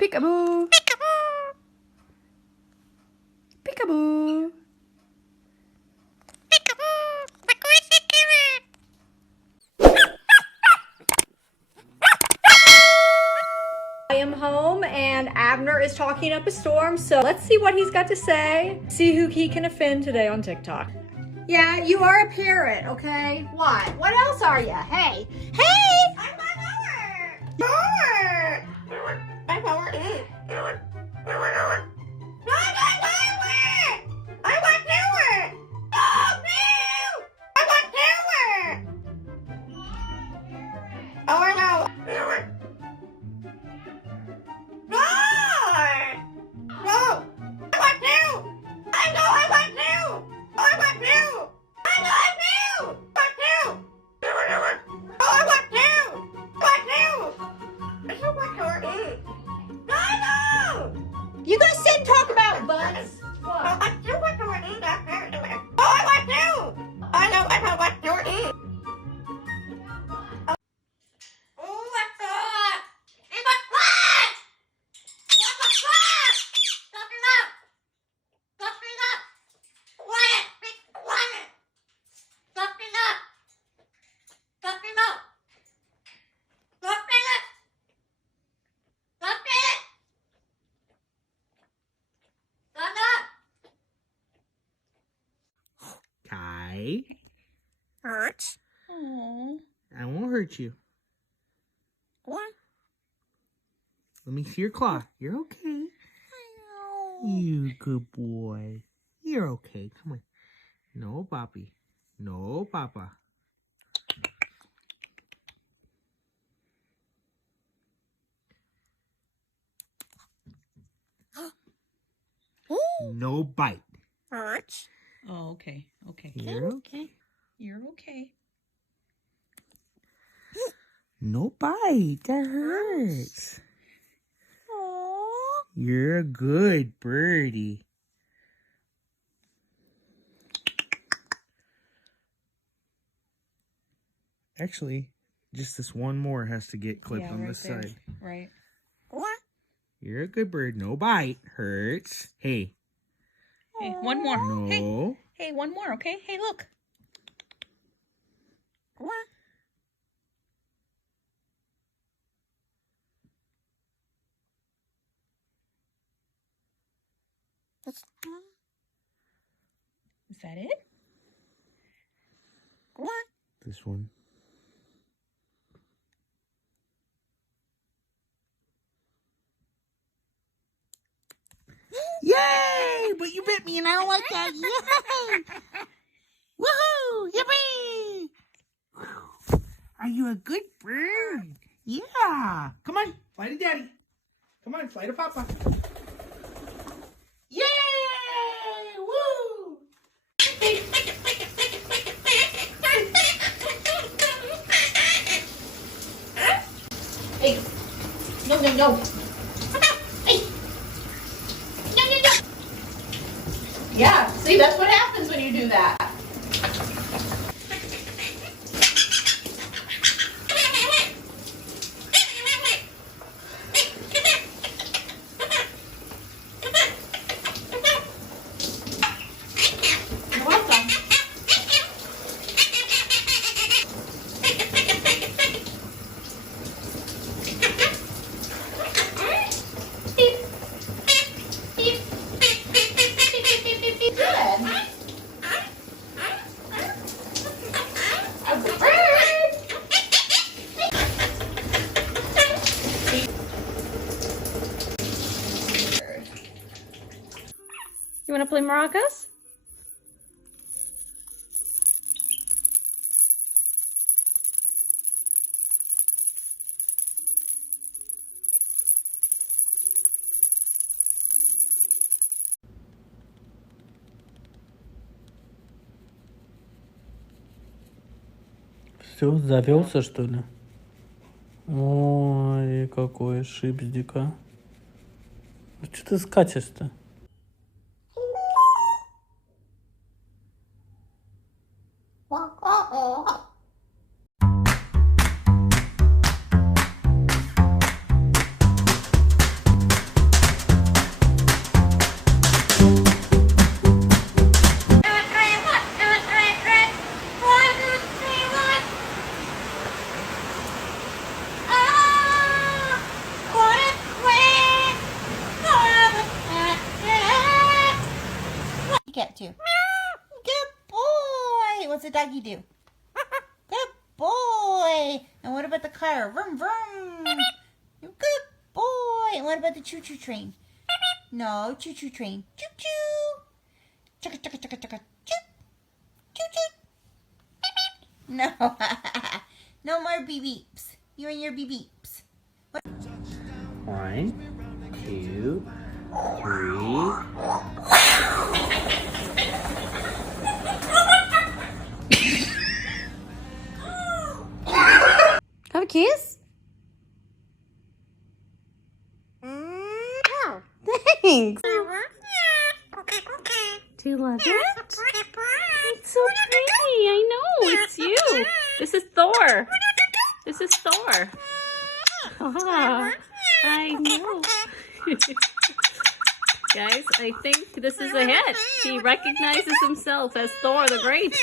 Peekaboo. Peekaboo. I am home and Abner is talking up a storm, so let's see what he's got to say. See who he can offend today on TikTok. Yeah, you are a parrot, okay? What? What else are you? Hey! Hey! I'm my mower! Mower! My mower is. I want newer! Oh, no! I want newer! Oh, I know. No! No! I want new! I know I want new! I want new! I know I'm new! I want new! Oh, I want new! I want new! I don't want your no! You gonna sit and talk about butts? What? Oh, I do want your oh, I want new! I know what your Kai. Hurts. Oh. I won't hurt you. What? Let me see your claw. You're okay. You good boy. You're okay. Come on. No, Papi. No, Papa. No bite. Hurts. Oh, okay. Okay. You're okay. You're okay. No bite. That hurts. Aww. You're a good birdie. Actually, just this one more has to get clipped on right this there. side. Right. What? You're a good bird. No bite. Hurts. Hey. Hey, one more. Hey, No. hey, one more, okay? Hey, look. What? It's Is that it? what? This one. Yay! But you bit me and I don't like that. Yay! Woohoo! Yippee! Are you a good bird? Yeah! Come on, fly to Daddy. Come on, fly to Papa. Yay! Woo! Hey. No, no, no. Hey. No, no, no. Yeah, see, that's what happens when you do that. You're welcome. You want to play maracas? Все, завелся, что ли? Ой, какой шипздика. Ну что ты скачешь-то? the doggy do? Good boy. And what about the car? Vroom, vroom. Good boy. And what about the choo-choo train? No, choo-choo train. Choo-choo. Chugga, chugga, chugga, chugga. Choo. Choo-choo. No. No more beep-beeps. You and your beep-beeps. 1, 2, 3. Have a kiss? Thanks. Do you love it? It's so pretty. I know. It's you. This is Thor. This is Thor. Ah, I know. Guys, I think this is a hit. He recognizes himself as Thor the Great.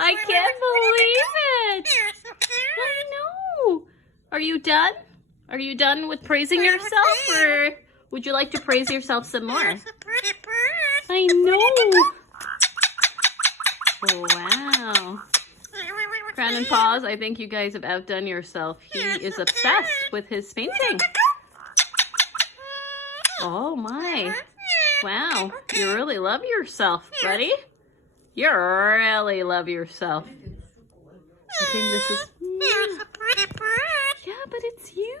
I can't believe it. I know. Are you done? Are you done with praising yourself, or would you like to praise yourself some more? I know. Wow. Crown and Paws, I think you guys have outdone yourself. He is obsessed with his painting. Oh my. Wow. You really love yourself, buddy. You really love yourself. I think this is... Yeah, but it's you.